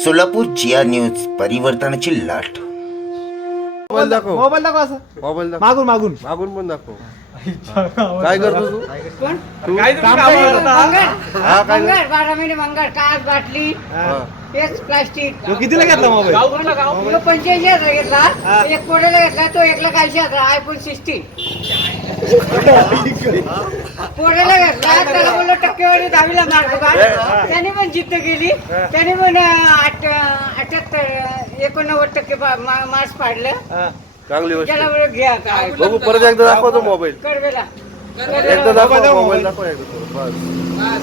सोलापूर जिया news परिवर्तनाची लाट. Mobile दाखव. मोबाईल दाखव असं मोबाईल दाखव. मागून मागून मागून पण दाखव. काय करतो तू? काम काय करत होता? हा काय मंगळ 12 महिने मंगळ काच बाटली हा. हेच प्लास्टिक तो कितीला घेतला मोबाईल? 85,000 घेतला एक कोड्याला घेतला तो 1,80,000 आयफोन 16 कोड्याला घेतला त्याला बोललो टक्केवारी 10वीला मार्क काढ त्याने पण जिद्द केली त्याने पण 89% मार्क्स पाडलं चांगली गोष्ट त्याला आहे. बोललो घ्या काय बघू परत एकदा दाखव तो मोबाईल. कडवेला एकदा दाखव मोबाईल दाखव एकदा तो. बस